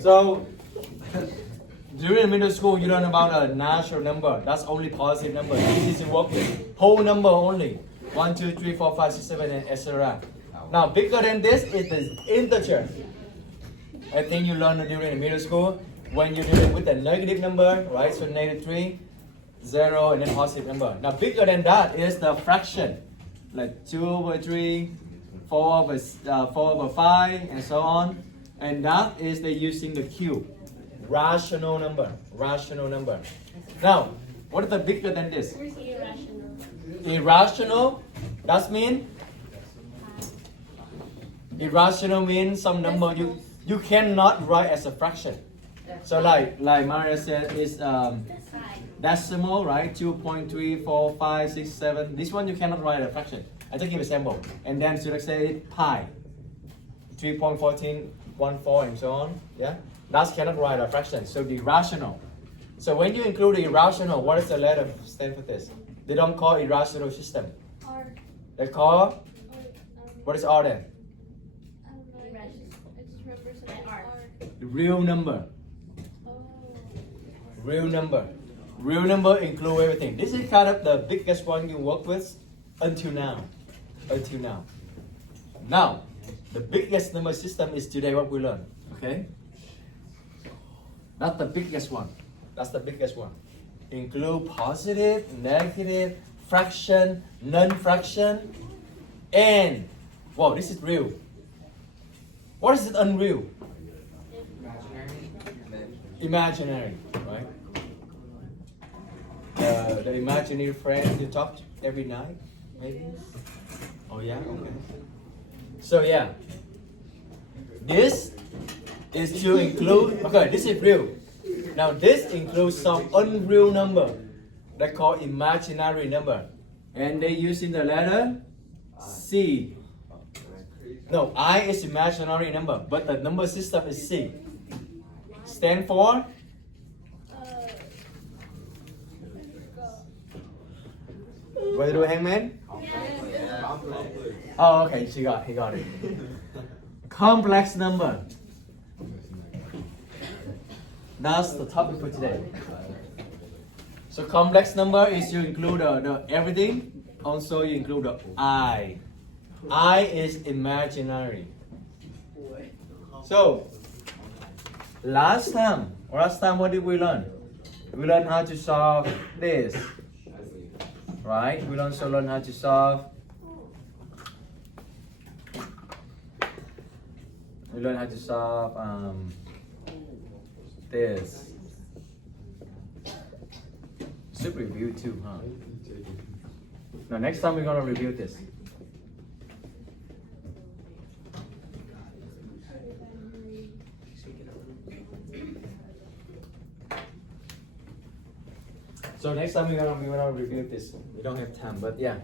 So during middle school, you learn about a natural number. That's only positive number. Easy to work with. Whole number only. 1, 2, 3, 4, 5, 6, 7, and etc. Now bigger than this is the integer. I think you learned during middle school when you're dealing with a negative number, right? So -3, 0, and then positive number. Now bigger than that is the fraction, like 2/3, 4/5, and so on. And that is they using the cube, rational number, rational number. Now, what is the bigger than this? Irrational. Irrational. That means irrational means some number you cannot write as a fraction. So like Maria said, is decimal, right? 2.34567. This one you cannot write a fraction. I just give a sample. And then should I say pi? 3.1414 and so on. Yeah? That cannot write a fraction. So the irrational. So when you include the irrational, what is the letter stand for this? They don't call irrational system. R. They call, what is R then? The real number. Real number. Real number include everything. This is kind of the biggest one you work with until now. Until now. Now, the biggest number system is today what we learn. Okay? That's the biggest one. That's the biggest one. Include positive, negative, fraction, non-fraction, and wow, this is real. What is it unreal? Imaginary, right? The imaginary friend you talk to every night, maybe? Oh yeah, okay. So yeah, this is to include, okay, this is real. Now this includes some unreal number that called imaginary number. And they using the letter C. No, I is imaginary number, but the number system is C. Stand for? What do hangman? Oh, okay, he got it. Complex number. That's the topic for today. So complex number is you include the everything. Also you include the I. I is imaginary. So last time what did we learn? We learned how to solve this. Right? We also learn how to solve. We learn how to solve this. Should review too, huh? Now next time we're gonna review this. So next time we're gonna review this. We don't have time, but yeah.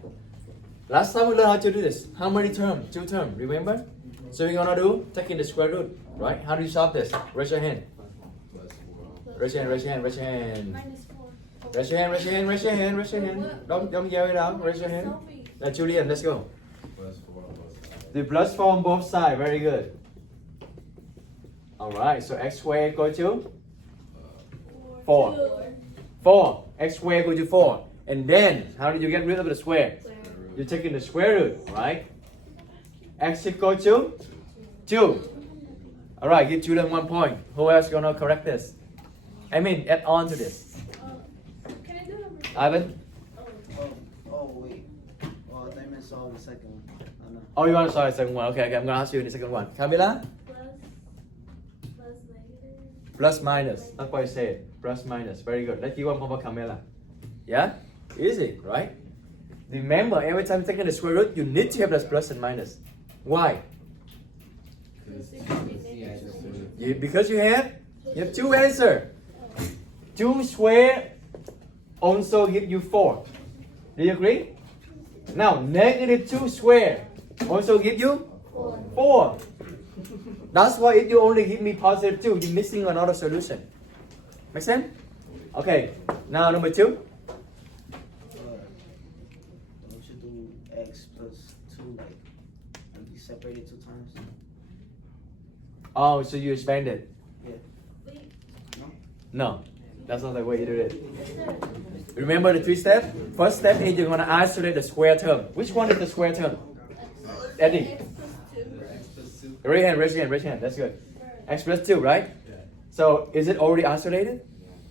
Last time we learned how to do this. How many terms? 2 terms, remember? So we're gonna do taking the square root, right? How do you solve this? Raise your hand. Raise your hand, raise your hand, raise your hand. Raise your hand, raise your hand, raise your hand, raise your hand. Don't yell it out, raise your hand. Now Julian, let's go. The plus 4 on both sides, very good. Alright, so x squared equal to 4. 4. X squared equal to 4. And then, how did you get rid of the square? You're taking the square root, right? X equal to 2. Alright, give Julian 1 point. Who else gonna correct this? I mean, add on to this. Can I do number 2? Ivan? Oh, wait. Oh, I thought you meant solve the second one. Oh, no. Oh, you want to solve the second one? Okay, I'm gonna ask you in the second one. Camila? Plus negative. Plus minus. That's why I say it. Plus minus. Very good. Let's give one more for Camila. Yeah? Easy, right? Remember, every time taking the square root, you need to have the plus and minus. Why? Because you have 2 answers. 2 squared also give you 4. Do you agree? Now, negative 2 squared also give you 4. That's why if you only give me positive 2, you're missing another solution. Make sense? Okay, now number 2. Don't you do x plus 2, like, and be separated 2 times? Oh, so you expand it. Wait. No, that's not the way you do it. Remember the 3 steps? First step is you're gonna isolate the square term. Which one is the square term? Eddie. X plus 2. Raise hand, raise hand, raise hand. That's good. X plus 2, right? So is it already isolated?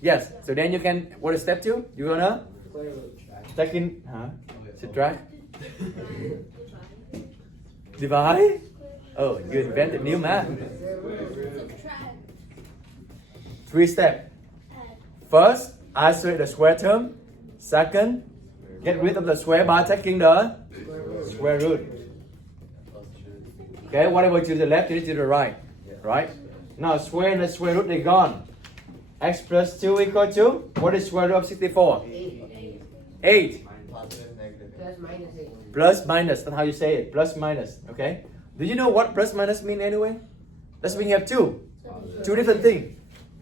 Yes. So then you can, what is step 2? You're gonna take in, subtract, divide. Oh, you invented new math. Subtract. 3 steps. Add. First, isolate the square term. Second, get rid of the square by taking the square root. Okay, whatever to the left, it is to the right. Right? Now, square and the square root, they're gone. X plus 2 equal to, what is square root of 64? 8. Plus minus 8. Plus minus, that's how you say it. Plus minus, okay? Do you know what plus minus mean anyway? That's when you have two different things.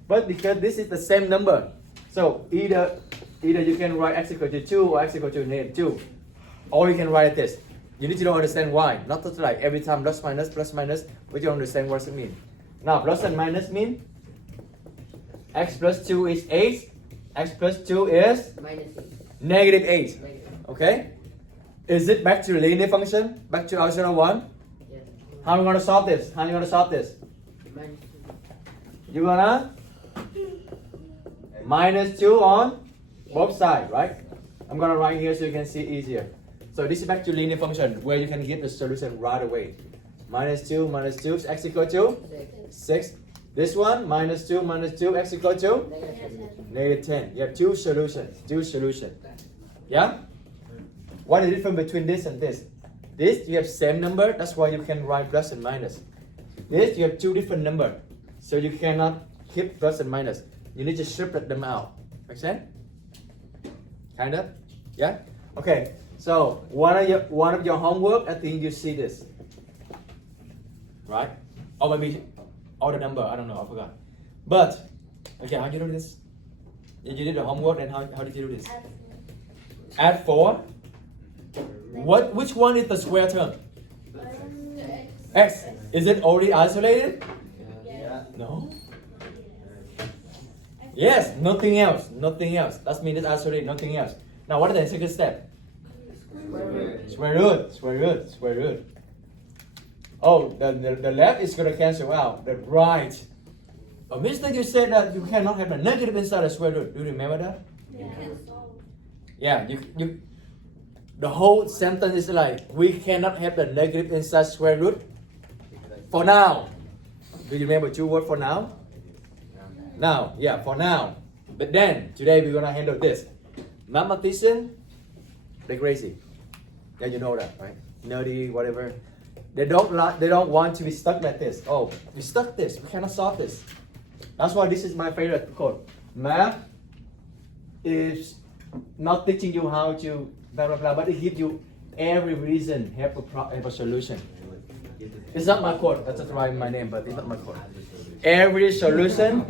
But because this is the same number, so either you can write x equal to 2 or x equal to negative 2. Or you can write this. You need to understand why. Not just like every time plus minus, but you understand what it means. Now, plus and minus mean x plus 2 is 8, x plus 2 is Minus 8. negative 8. Minus 8. Okay? Is it back to the linear function? Back to algebra 1? Yes. How are you going to solve this? Minus 2. You're gonna minus 2 on both sides, right? I'm gonna write here so you can see easier. So this is back to linear function where you can get the solution right away. Minus 2, is x equal to 6. 6. This one, minus 2, x equal to Negative negative 10. You have two solutions. Yeah? What is the difference between this and this? This, you have same number, that's why you can write plus and minus. This, you have two different number, so you cannot keep plus and minus. You need to separate them out. Make sense? Kind of? Yeah? Okay, so one of your homework, I think you see this. Right? Or maybe all the number, I don't know, I forgot. But, okay, how do you do this? You did the homework, and how did you do this? Add 4. Which one is the square term? X. Is it already isolated? Yeah. No. Yes, nothing else. That means it's isolated, nothing else. Now what is the second step? Square root. Oh, the left is going to cancel out. The right. Oh, Mister, you said that you cannot have a negative inside the square root. Do you remember that? Yeah, you the whole sentence is like, we cannot have the negative inside square root for now. Do you remember 2 words for now? Now, yeah, for now. But then, today we're going to handle this. Mathematician, they're crazy. Yeah, you know that, right? Nerdy, whatever. They don't want to be stuck like this. Oh, we stuck this. We cannot solve this. That's why this is my favorite quote. Math is not teaching you how to blah blah blah, but it gives you every reason have a solution. It's not my quote. That's just writing my name, but it's not my quote. Every solution.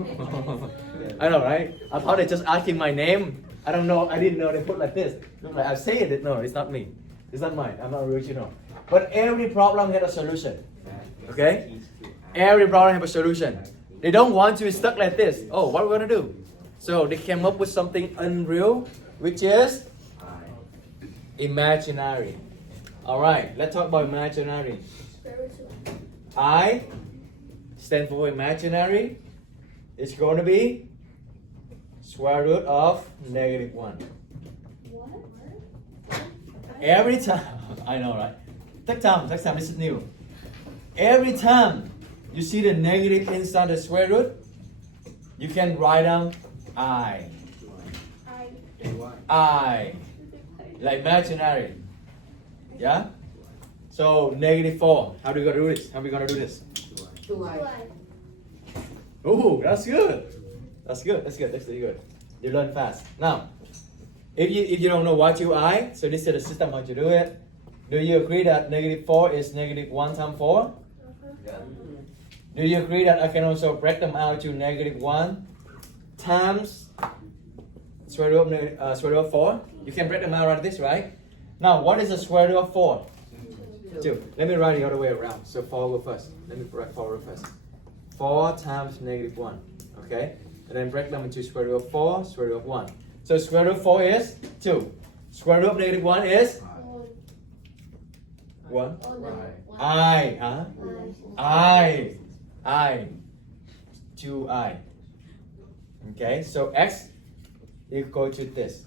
I know, right? I thought they just asking my name. I don't know. I didn't know they put like this. Look like I say it. No, it's not me. It's not mine. I'm not original. But every problem has a solution. Okay? Every problem has a solution. They don't want to be stuck like this. Oh, what are we gonna do? So they came up with something unreal, which is imaginary. All right, let's talk about imaginary. I stand for imaginary. It's going to be square root of negative 1. Every time, I know, right? Take time, this is new. Every time you see the negative inside the square root, you can write down I. Like imaginary. Yeah? So negative 4. How are we gonna do this? 2i. Oh, that's good. That's really good. You learn fast. Now, if you don't know what you I, so this is the system how to do it. Do you agree that negative 4 is negative 1 times 4? Yeah. Do you agree that I can also break them out to negative 1 times square root of 4? You can break them out like this, right? Now, what is the square root of 4? 2. Let me write the other way around. So forward first. Let me write forward first. 4 4 times negative 1. Okay? And then break them into square root of 4, square root of 1. So square root of 4 is 2. Square root of negative 1 is Oh, 1. oh no. I, huh? I. 2i. Okay, so x equal to this.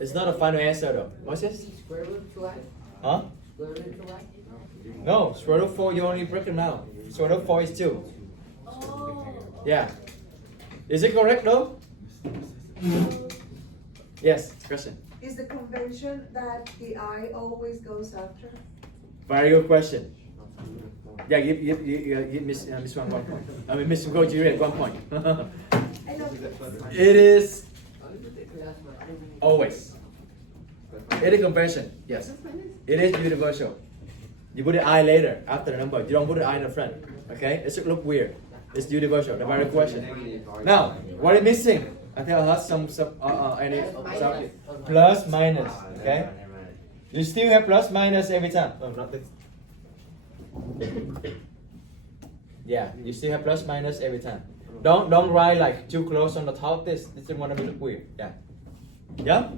It's not a final answer though. What's this? Square root 2i? Huh? Square root 2i? No, square root of 4 you only break it now. Square root of 4 is 2. Oh. Yeah. Is it correct though? Yes, question. Is the convention that the I always goes after? Very good question. Yeah, give Miss Wang 1 point. I mean, Miss Gojiri 1 point. I know. It is always. It is convention, yes. It is universal. You put the I later, after the number. You don't put the I in the front. Okay? It should look weird. It's universal, the very question. Now, what is missing? I think I have some plus minus. Okay? You still have plus minus every time. Oh, not this. Yeah, you still have plus minus every time. Don't write like too close on the top of this. This is gonna look weird. Yeah. Yeah?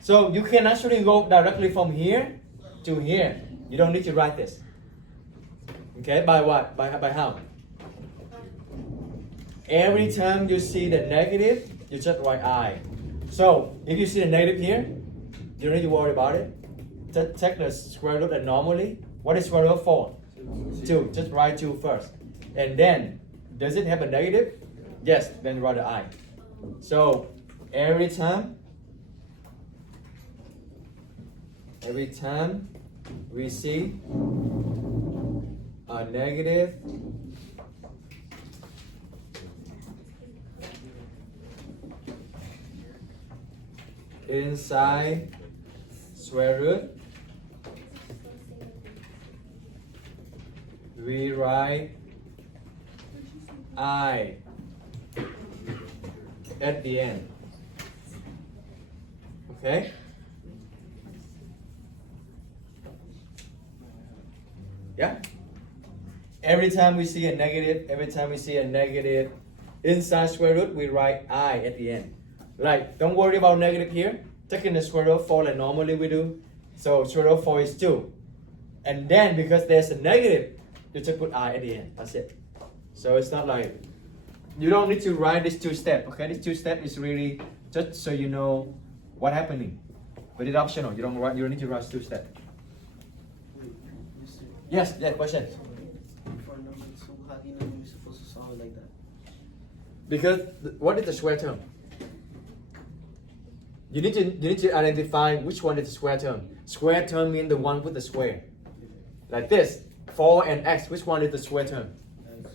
So you can actually go directly from here to here. You don't need to write this. Okay, by what? By how? Every time you see the negative, you just write I. So if you see the negative here, you don't need to worry about it. Just take the square root and normally. What is square root of 4? 2. Just write 2 first. And then, does it have a negative? Yes, then write the I. So every time we see a negative, inside square root, we write I at the end. Okay? Yeah? Every time we see a negative, inside square root, we write I at the end. Like, don't worry about negative here. Taking the square root of 4 like normally we do. So square root of 4 is 2. And then because there's a negative, you just put I at the end. That's it. So it's not like, you don't need to write this 2 step. Okay, this 2 step is really just so you know what's happening. But it's optional. You don't need to write 2 step. Wait, Mr. Yes, yeah, question. For number 2, how do you know you're supposed to solve it like that? Because what is the square term? You need to identify which one is the square term. Square term means the one with the square. Like this, 4 and x, which one is the square term?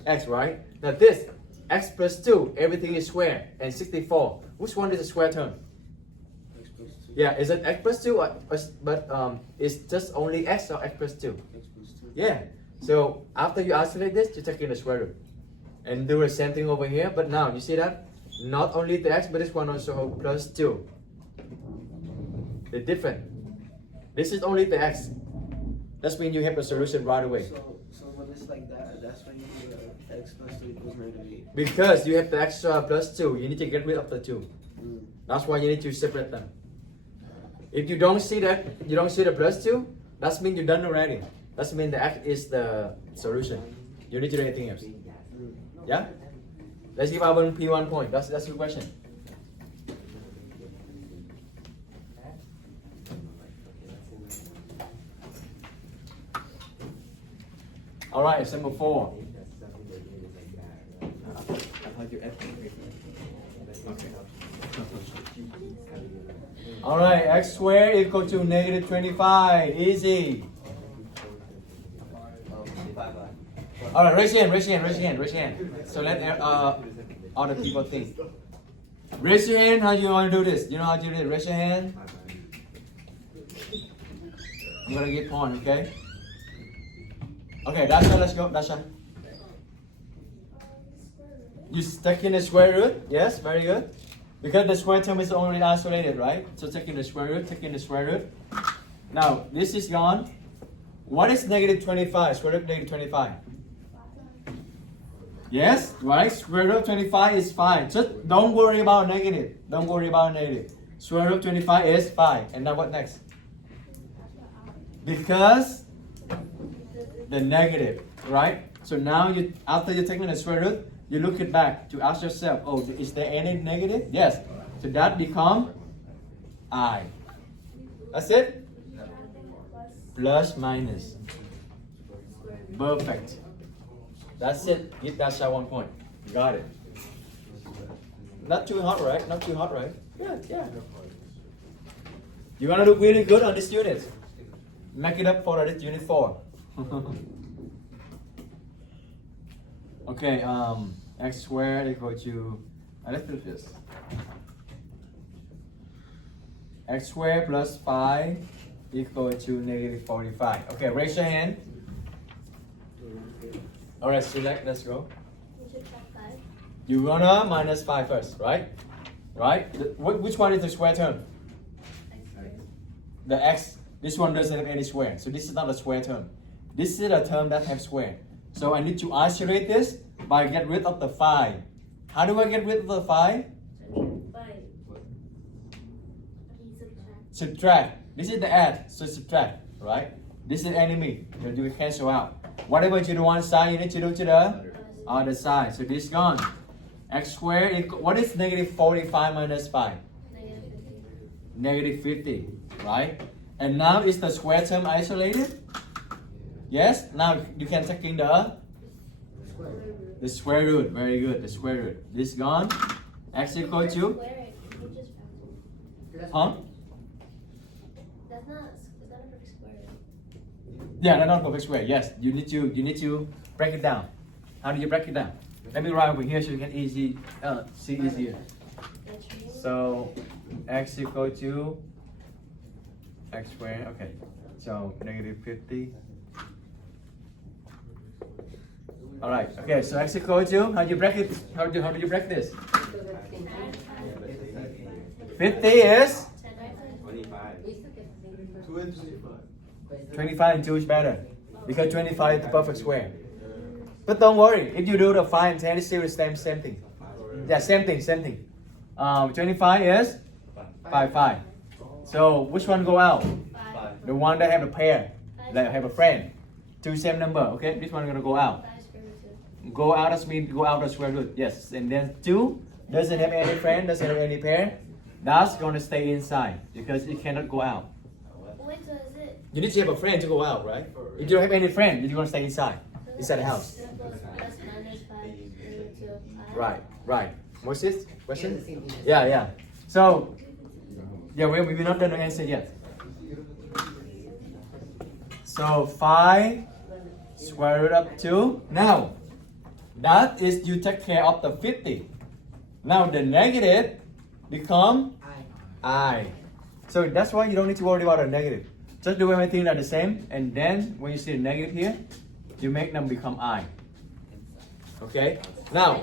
X, right? Now this, x plus 2, everything is square, and 64. Which one is the square term? X plus 2. Yeah, is it x plus 2, but it's just only x or x plus 2? X plus 2. Yeah. So after you isolate this, you take in the square root. And do the same thing over here, but now, you see that? Not only the x, but this one also plus 2. They're different. This is only the x. That means you have a solution right away. So when it's like that, that's when you do x plus 2 equals -8. Because you have the extra plus 2, you need to get rid of the 2. Mm. That's why you need to separate them. If you don't see that, you don't see the plus 2, that means you're done already. That means the x is the solution. You need to do anything else. Mm. Yeah? Let's give our P 1 point. That's the question. Alright, example 4. Alright, x squared equal to negative 25. Easy. Alright, raise your hand. So let other people think. Raise your hand how you want to do this. You know how to do it? Raise your hand. I'm gonna get point, okay? Okay, Dasha, let's go. Dasha. You take in the square root? Yes, very good. Because the square term is already isolated, right? So take in the square root, Now, this is gone. What is negative 25? Square root of negative 25. Yes, right? Square root of 25 is 5. Just don't worry about negative. Don't worry about negative. Square root of 25 is 5. And now what next? Because the negative, right? So now you, after you're taking the square root, you look it back to ask yourself, oh, is there any negative? Yes. So that become I. That's it? Plus minus. Perfect. That's it. Give that side 1 point. Got it. Not too hot, right? Not too hot, right? Yeah. You're gonna look really good on this unit. Make it up for this unit 4. Okay, x squared equal to, let's do this. X squared plus 5 equal to negative 45. Okay, raise your hand. Alright, select, let's go. We should check 5. You're gonna minus 5 first, right? Right? Which one is the square term? The x, this one doesn't have any square. So this is not a square term. This is a term that has square. So I need to isolate this by get rid of the 5. How do I get rid of the 5? 5. Subtract. Subtract. This is the add, so subtract, right? This is enemy. You can cancel out. Whatever you do one side, you need to do to the other side. So this is gone. X squared, what is negative 45 minus 5? Negative 50, right? And now is the square term isolated? Yes? Now you can take in the square root. Very good, the square root. This gone. X equal to? Huh? That's not a perfect square. Yeah, that's not perfect square. Yes, you need to break it down. How do you break it down? Let me write over here so you can see easier. So x equal to x squared. Okay, so negative 50. All right. Okay, so x equal to, how do you break it? How do you break this? 50 is 25 and 2 is better because 25 is the perfect square. But don't worry, if you do the 5 and 10, it's still the same thing. Yeah, same thing. 25 is 5. So which one go out? 5. The one that have a pair, that have a friend. 2 same number, okay? This one gonna go out. 5 square root 2. Go out as mean go out the square root. Yes, and then 2 doesn't have any friend, doesn't have any pair. That's gonna stay inside because it cannot go out. Wait, so is it? You need to have a friend to go out, right? If you don't have any friend, you're gonna stay inside the house. Plus minus 5 root 2 of 5. Right. What's this question? Yeah. So, yeah, we're not done the answer yet. So 5 square root of 2. Now, that is you take care of the 50. Now the negative become I. So that's why you don't need to worry about a negative. Just do everything like the same, and then when you see a negative here, you make them become I. Okay? Now,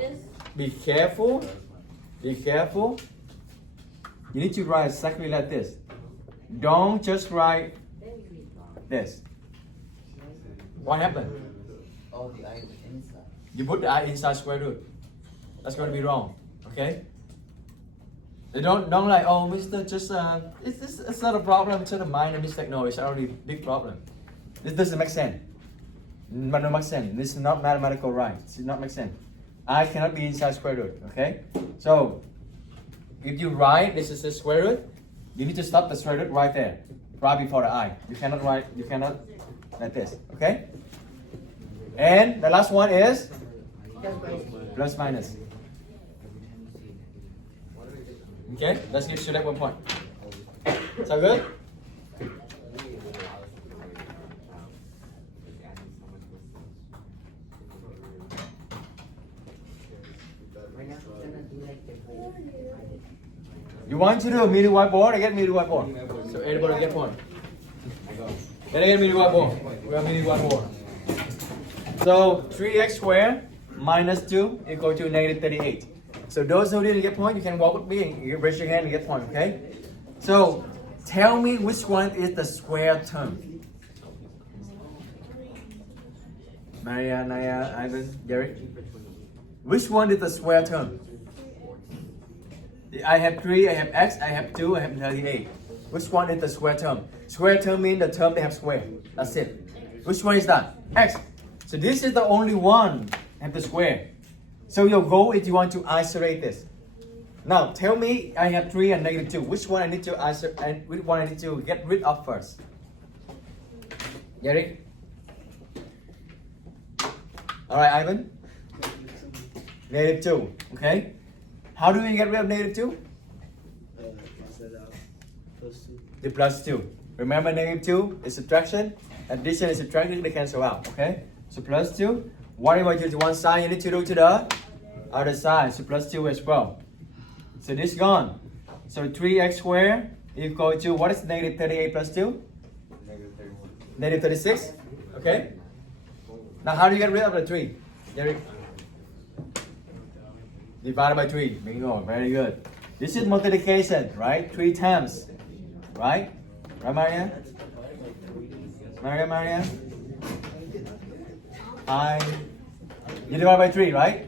be careful. You need to write exactly like this. Don't just write this. What happened? Oh, the I is inside. You put the I inside square root. That's going to be wrong. Okay? They don't like, oh, Mister, just it's not a problem. It's not a minor mistake. No, it's already a big problem. This doesn't make sense. But no make sense. This is not mathematical right. It does not make sense. I cannot be inside square root. Okay? So if you write this is the square root, you need to stop the square root right there, right before the I. You cannot like this. Okay? And the last one is plus minus. Okay, let's give Shulek 1 point. Sound good? You want to do a mini whiteboard? I get mini whiteboard. So everybody get point. Then I get mini whiteboard. We have mini whiteboard. So 3x squared minus 2 equal to negative 38. So those who didn't get point, you can walk with me and you raise your hand and get point, okay? So tell me which one is the square term. Maria, Naya, Ivan, Derek. Which one is the square term? I have 3, I have x, I have 2, I have 38. Which one is the square term? Square term means the term they have square. That's it. Which one is that? X. So this is the only one have the square. So your goal is you want to isolate this. Now tell me I have 3 and negative 2. Which one I need to isolate and which one I need to get rid of first? Derek? Alright, Ivan? Negative 2. Okay? How do we get rid of negative 2? Cancel out. +2. The plus 2. Remember negative 2 is subtraction, addition is subtraction, they cancel out. Okay? So plus 2. Whatever you do to one side, you need to do to the other side. So plus 2 as well. So this gone. So 3x squared equal to what is negative 38 plus 2? Negative 36. Okay? Now how do you get rid of the 3? Derek? Divided by 3. Bingo. Very good. This is multiplication, right? 3 times. Right? Right, Maria? Maria? You divide by 3, right?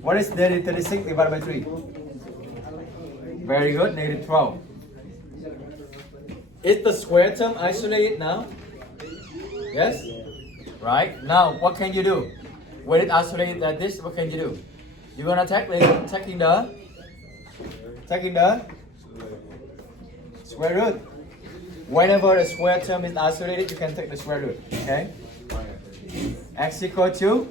What is negative 36 divided by 3? Very good. Negative 12. Is the square term isolated now? Yes? Right? Now, what can you do? When it's isolated like this, what can you do? You're gonna taking the square root. Whenever the square term is isolated, you can take the square root. Okay? X equal to.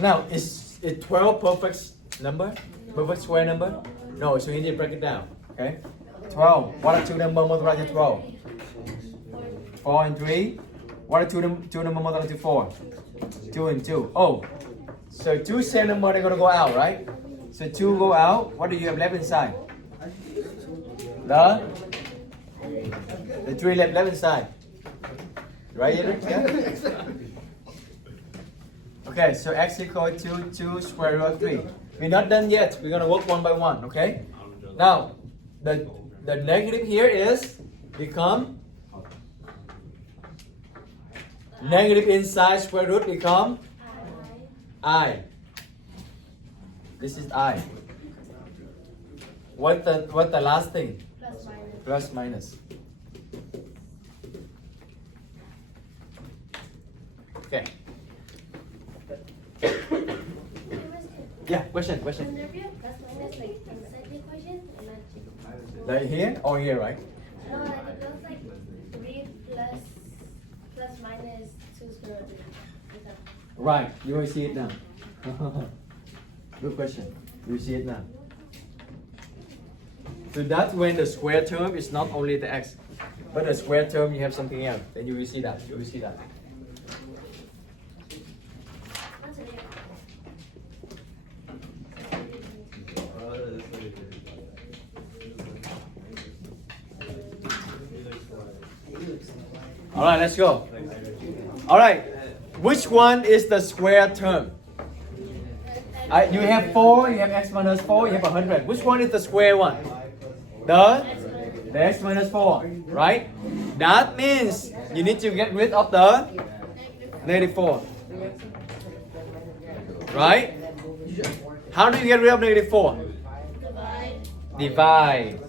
Now, is 12 perfect number? Perfect square number? No, so you need to break it down. Okay? 12. What are 2 numbers multiplied to 12? 4 and 3. What are 2 numbers multiplied to 4? 2 and 2. Oh, so 2 same number, they're gonna go out, right? So 2 go out. What do you have left inside? The 3 left inside. Right here? Yeah? Okay, so x equal to 2 square root of 3. We're not done yet. We're gonna work one by one, okay? Now, the negative here is become negative inside square root become I. This is I. What the last thing? Plus minus. Plus minus. Okay. Yeah, question. When there be a plus minus like inside the equation and not Like here or here, right? no, like it goes like 3 plus minus 2 square root of 3. Right, you will see it now. Good question. You see it now. So that's when the square term is not only the x, but the square term you have something else. Then you will see that. You will see that. What's it? All right, let's go. All right, which one is the square term? You have 4, you have x minus 4, you have 100. Which one is the square one? The x minus 4, right? That means you need to get rid of the negative 4. Right? How do you get rid of negative 4? Divide.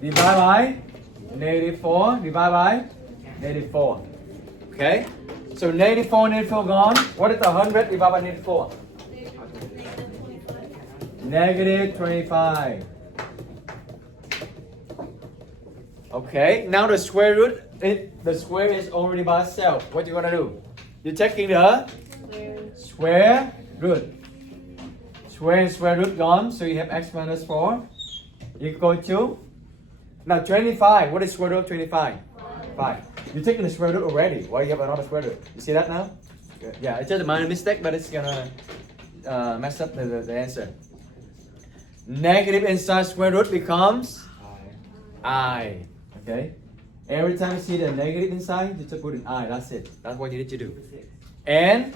Divide by negative 4. Divide by negative 4. Okay? So negative 4 gone. What is the 100 divided by negative 4? Negative 25. Okay, now the square root, the square is already by itself. What you gonna do? You're taking the square root. Square and square root gone, so you have x minus 4 equal to. Now 25, what is square root of 25? 5. You're taking the square root already. Why you have another square root? You see that now? Good. Yeah, it's just a minor mistake, but it's gonna mess up the answer. Negative inside square root becomes I. Okay? Every time you see the negative inside, you just put an I. That's it. That's what you need to do. And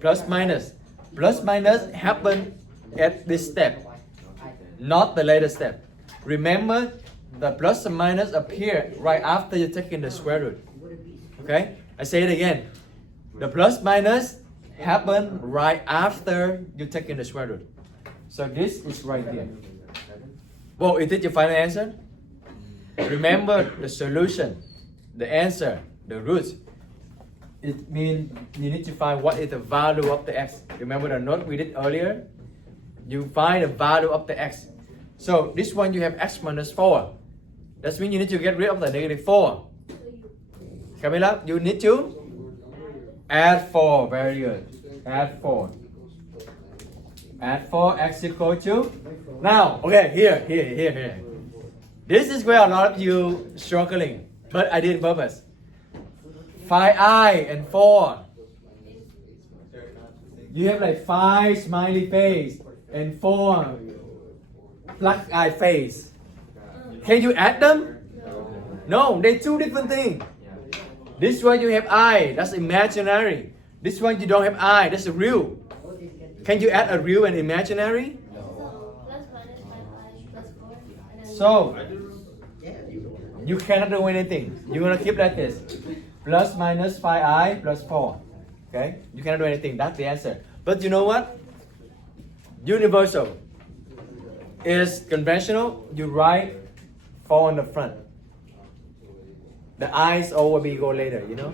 plus minus. Plus minus happen at this step, not the later step. Remember, the plus and minus appear right after you're taking the square root. Okay? I say it again. The plus minus happen right after you take in the square root. So this is right here. Well, is it your final answer? Remember the solution, the answer, the roots. It means you need to find what is the value of the x. Remember the note we did earlier? You find the value of the x. So this one you have x minus 4. That means you need to get rid of the negative 4. Camila, you need to add 4. Very good. Add 4. Add 4, x equal to. Now, okay, here. This is where a lot of you struggling, but I did on purpose. 5i and 4. You have like 5 smiley face and 4 black eye face. Can you add them? No, they're two different things. This one you have eye, that's imaginary. This one you don't have eye, that's a real. Can you add a real and imaginary? Plus minus 5i plus 4. And then So, you cannot do anything. You're gonna keep like this. Plus minus 5i plus 4. Okay? You cannot do anything. That's the answer. But you know what? Universal is conventional. You write 4 on the front. The i's always go later, you know?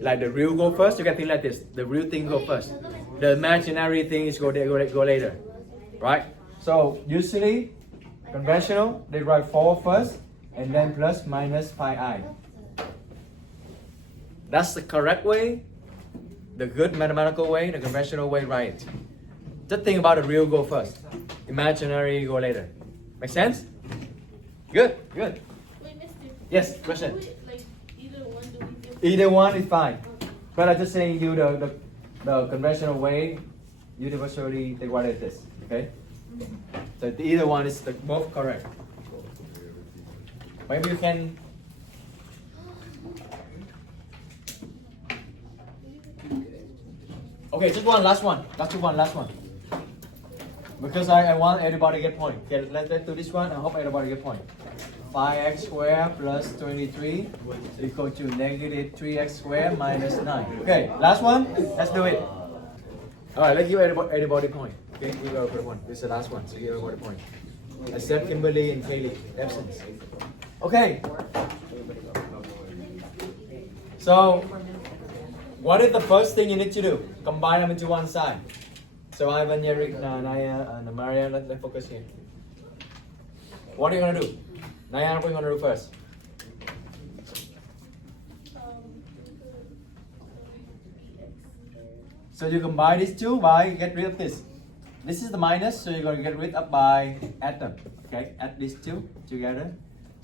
Like the real go first, you can think like this. The real thing go first. The imaginary thing is go later. Right? So usually conventional, they write 4 first and then plus minus 5i. That's the correct way, the good mathematical way, the conventional way, right? Just think about the real go first. Imaginary go later. Make sense? Good. Wait, mister. Yes, question. Do it, like, either one, do we give? Either one is fine. But I'm just saying you the conventional way, universally they write it this. Okay? So either one is both correct. Maybe you can. Okay, just one, last one. Last one. Because I want everybody to get point. Okay, let's do this one. I hope everybody get point. 5x squared plus 23 equal to negative 3x squared minus 9. Okay, last one. Let's do it. Alright, let's give everybody point. Okay, give everybody one. This is the last one, so give everybody point. Except Kimberly and Kaylee, absence. Okay. So, what is the first thing you need to do? Combine them into one side. So Ivan, Yerik, Naya, and Maria, let's focus here. What are you gonna do? Naya, what are you gonna do first? So you combine these two by get rid of this. This is the minus, so you're gonna get rid of by add them. Okay, add these two together.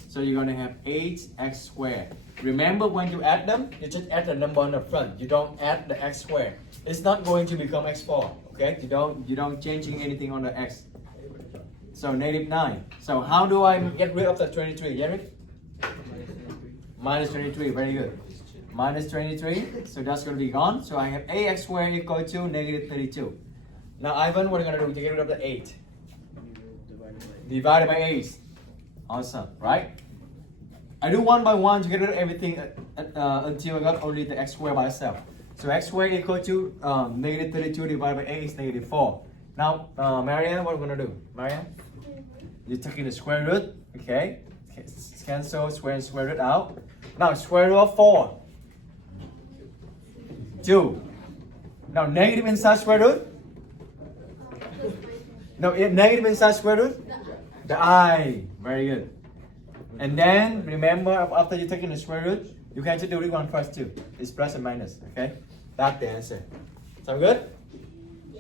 So you're gonna have 8x squared. Remember when you add them, you just add the number on the front. You don't add the x squared. It's not going to become x4. Okay, you don't changing anything on the x. So negative 9. So how do I get rid of the 23, Yerik? Minus 23, very good. Minus 23, so that's going to be gone. So I have ax squared equal to negative 32. Now Ivan, what are you going to do to get rid of the 8? Divided by 8. Awesome, right? I do one by one to get rid of everything until I got only the x squared by itself. So x squared equal to negative 32 divided by 8 is negative 4. Now, Marianne, what are we going to do? Marianne? You're taking the square root, okay? Cancel square and square root out. Now, square root of 4. 2. Now, negative inside square root? No, negative inside square root? The I. Very good. And then, remember, after you taking the square root, you can just do this one first too. It's plus and minus, okay? That's the answer. Sound good?